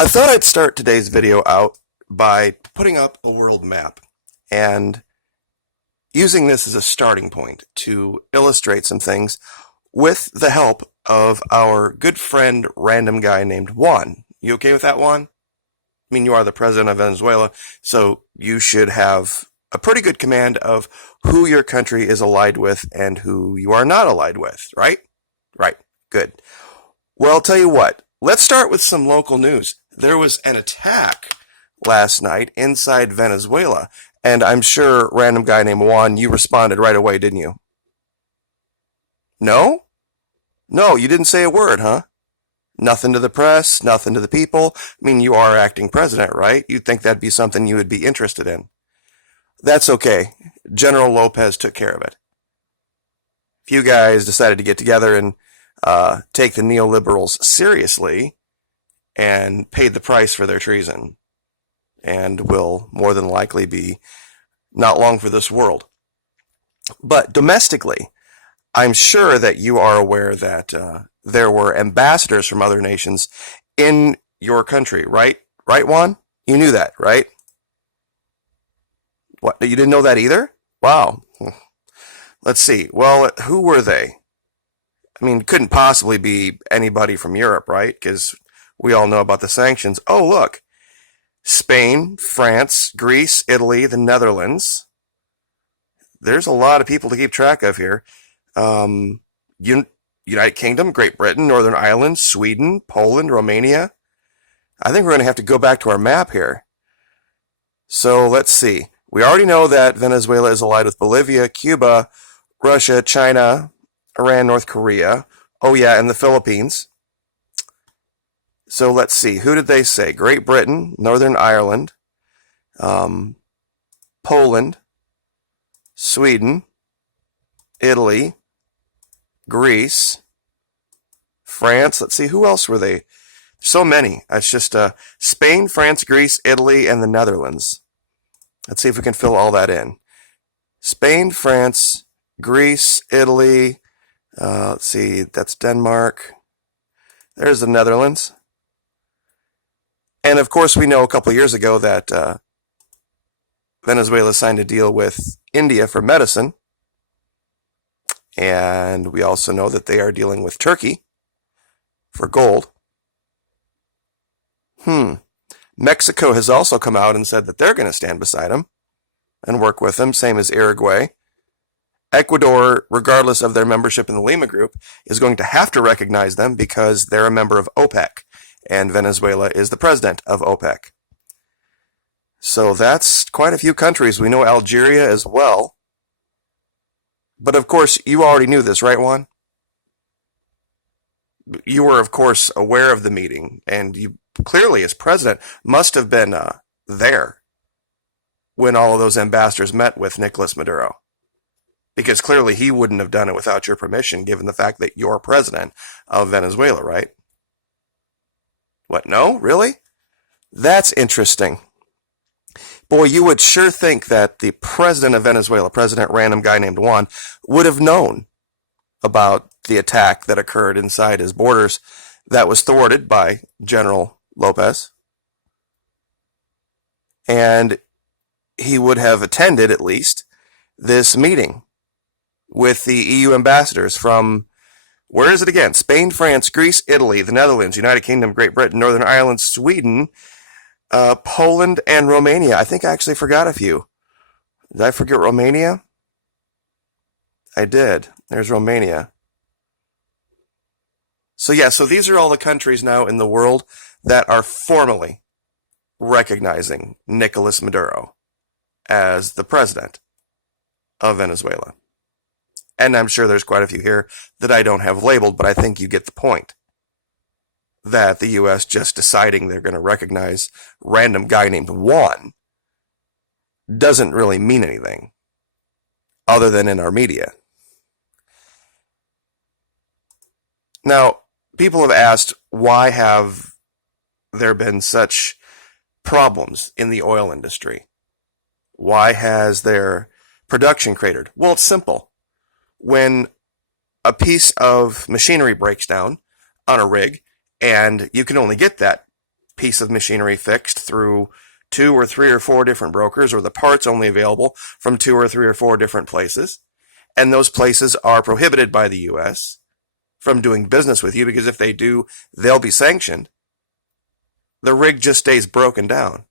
I thought I'd start today's video out by putting up a world map and using this as a starting point to illustrate some things with the help of our good friend, random guy named Juan. You okay with that, Juan? I mean, you are the president of Venezuela, so you should have a pretty good command of who your country is allied with and who you are not allied with, right? Right. Good. Well, I'll tell you what. Let's start with some local news. There was an attack last night inside Venezuela, and I'm sure random guy named Juan, you responded right away, didn't you? No? No, you didn't say a word, huh? Nothing to the press, nothing to the people. I mean, you are acting president, right? You'd think that'd be something you would be interested in. That's okay. General Lopez took care of it. If you guys decided to get together and take the neoliberals seriously and paid the price for their treason, and will more than likely be not long for this world. But domestically, I'm sure that you are aware that there were ambassadors from other nations in your country, right? Right, Juan? You knew that, right? What? You didn't know that either? Wow. Let's see. Well, who were they? I mean, couldn't possibly be anybody from Europe, right? Because we all know about the sanctions. Oh, look. Spain, France, Greece, Italy, the Netherlands. There's a lot of people to keep track of here. United Kingdom, Great Britain, Northern Ireland, Sweden, Poland, Romania. I think we're going to have to go back to our map here. So let's see. We already know that Venezuela is allied with Bolivia, Cuba, Russia, China, Iran, North Korea. Oh yeah, and the Philippines. So let's see. Who did they say? Great Britain, Northern Ireland, Poland, Sweden, Italy, Greece, France. Let's see. Who else were they? So many. It's just Spain, France, Greece, Italy, and the Netherlands. Let's see if we can fill all that in. Spain, France, Greece, Italy. Let's see. That's Denmark. There's the Netherlands. And of course, we know a couple of years ago that Venezuela signed a deal with India for medicine. And we also know that they are dealing with Turkey for gold. Mexico has also come out and said that they're going to stand beside them and work with them, same as Uruguay. Ecuador, regardless of their membership in the Lima Group, is going to have to recognize them because they're a member of OPEC, and Venezuela is the president of OPEC. So that's quite a few countries. We know Algeria as well. But of course, you already knew this, right, Juan? You were, of course, aware of the meeting, and you clearly, as president, must have been there when all of those ambassadors met with Nicolas Maduro. Because clearly he wouldn't have done it without your permission, given the fact that you're president of Venezuela, right? What, no? Really? That's interesting. Boy, you would sure think that the president of Venezuela, President random guy named Juan, would have known about the attack that occurred inside his borders that was thwarted by General Lopez. And he would have attended, at least, this meeting with the EU ambassadors from, where is it again? Spain, France, Greece, Italy, the Netherlands, United Kingdom, Great Britain, Northern Ireland, Sweden, Poland, and Romania. I think I actually forgot a few. Did I forget Romania? I did. There's Romania. So yeah, so these are all the countries now in the world that are formally recognizing Nicolas Maduro as the president of Venezuela. And I'm sure there's quite a few here that I don't have labeled, but I think you get the point. That the U.S. just deciding they're going to recognize random guy named Juan doesn't really mean anything other than in our media. Now, people have asked, why have there been such problems in the oil industry? Why has their production cratered? Well, it's simple. When a piece of machinery breaks down on a rig, and you can only get that piece of machinery fixed through 2 or 3 or 4 different brokers, or the parts only available from 2 or 3 or 4 different places. And those places are prohibited by the U.S. from doing business with you, because if they do, they'll be sanctioned. The rig just stays broken down.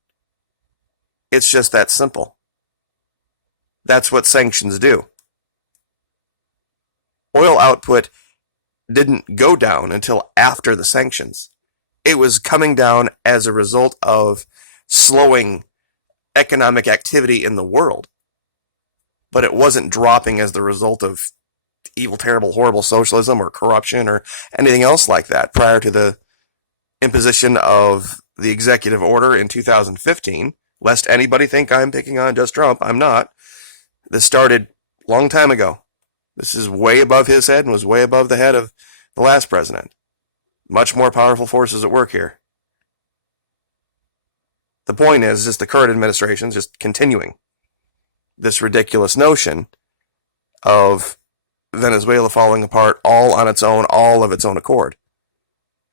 It's just that simple. That's what sanctions do. Oil output didn't go down until after the sanctions. It was coming down as a result of slowing economic activity in the world. But it wasn't dropping as the result of evil, terrible, horrible socialism or corruption or anything else like that prior to the imposition of the executive order in 2015. Lest anybody think I'm picking on just Trump. I'm not. This started a long time ago. This is way above his head and was way above the head of the last president. Much more powerful forces at work here. The point is just the current administration is just continuing this ridiculous notion of Venezuela falling apart all on its own, all of its own accord,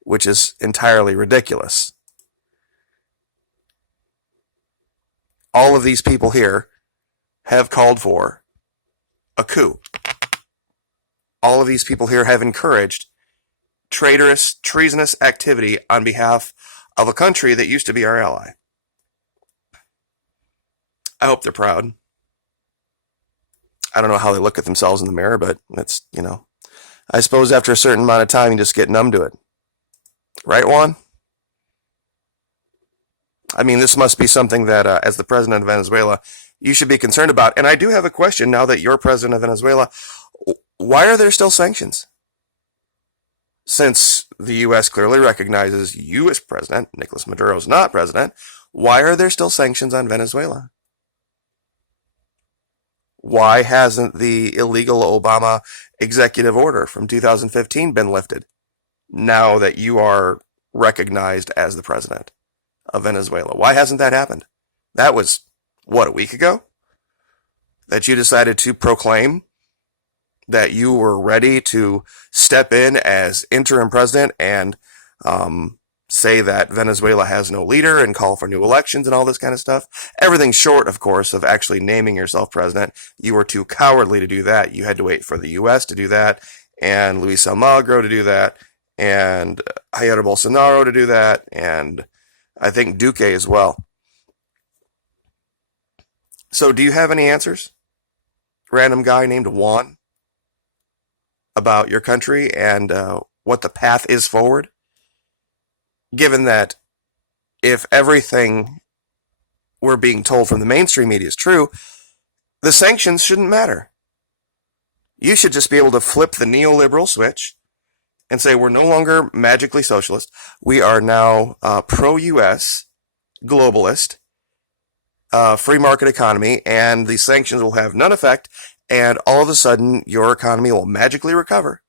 which is entirely ridiculous. All of these people here have called for a coup. All of these people here have encouraged traitorous, treasonous activity on behalf of a country that used to be our ally. I hope they're proud. I don't know how they look at themselves in the mirror, but it's, I suppose after a certain amount of time, you just get numb to it. Right, Juan? I mean, this must be something that, as the president of Venezuela, you should be concerned about. And I do have a question now that you're president of Venezuela. Why are there still sanctions? Since the U.S. clearly recognizes you as president, Nicolas Maduro is not president, why are there still sanctions on Venezuela? Why hasn't the illegal Obama executive order from 2015 been lifted now that you are recognized as the president of Venezuela? Why hasn't that happened? That was, a week ago? That you decided to proclaim that you were ready to step in as interim president and say that Venezuela has no leader and call for new elections and all this kind of stuff. Everything short, of course, of actually naming yourself president. You were too cowardly to do that. You had to wait for the U.S. to do that, and Luis Almagro to do that, and Jair Bolsonaro to do that, and I think Duque as well. So do you have any answers? Random guy named Juan, about your country and what the path is forward? Given that if everything we're being told from the mainstream media is true, the sanctions shouldn't matter. You should just be able to flip the neoliberal switch and say we're no longer magically socialist. We are now pro-U.S., globalist, free market economy, and the sanctions will have none effect, and all of a sudden your economy will magically recover,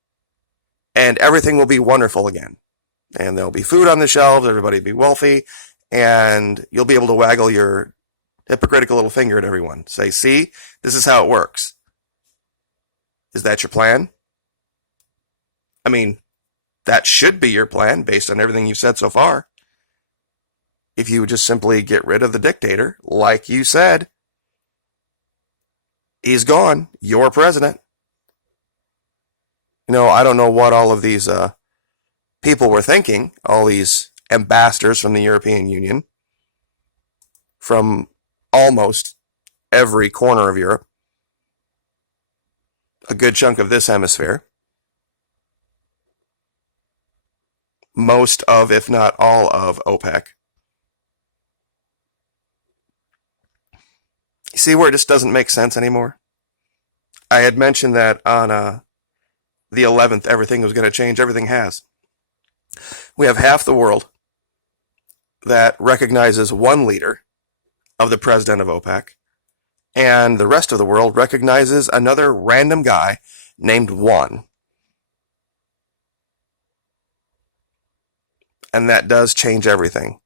and everything will be wonderful again. And there'll be food on the shelves, everybody will be wealthy, and you'll be able to waggle your hypocritical little finger at everyone. Say, see, this is how it works. Is that your plan? I mean, that should be your plan based on everything you've said so far. If you would just simply get rid of the dictator, like you said, he's gone, you're president. I don't know what all of these people were thinking, all these ambassadors from the European Union, from almost every corner of Europe, a good chunk of this hemisphere, most of, if not all of, OPEC. You see where it just doesn't make sense anymore? I had mentioned that on the 11th, everything was going to change. Everything has. We have half the world that recognizes one leader of the president of OPEC, and the rest of the world recognizes another random guy named Juan. And that does change everything.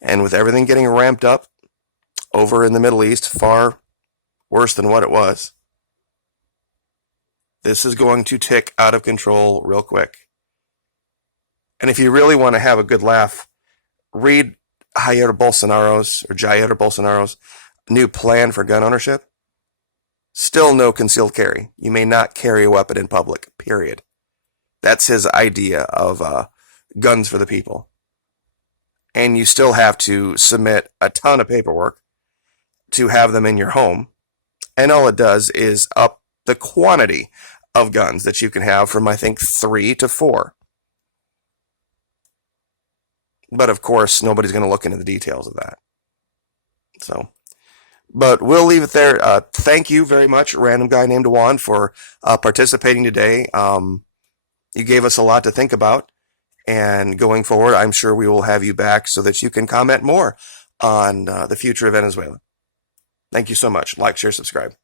And with everything getting ramped up over in the Middle East, far worse than what it was, this is going to tick out of control real quick. And if you really want to have a good laugh, read Jair Bolsonaro's new plan for gun ownership, still no concealed carry. You may not carry a weapon in public, period. That's his idea of guns for the people. And you still have to submit a ton of paperwork to have them in your home. And all it does is up the quantity of guns that you can have from, I think, 3 to 4. But of course, nobody's going to look into the details of that. So, but we'll leave it there. Thank you very much, random guy named Juan, for participating today. You gave us a lot to think about. And going forward, I'm sure we will have you back so that you can comment more on the future of Venezuela. Thank you so much. Like, share, subscribe.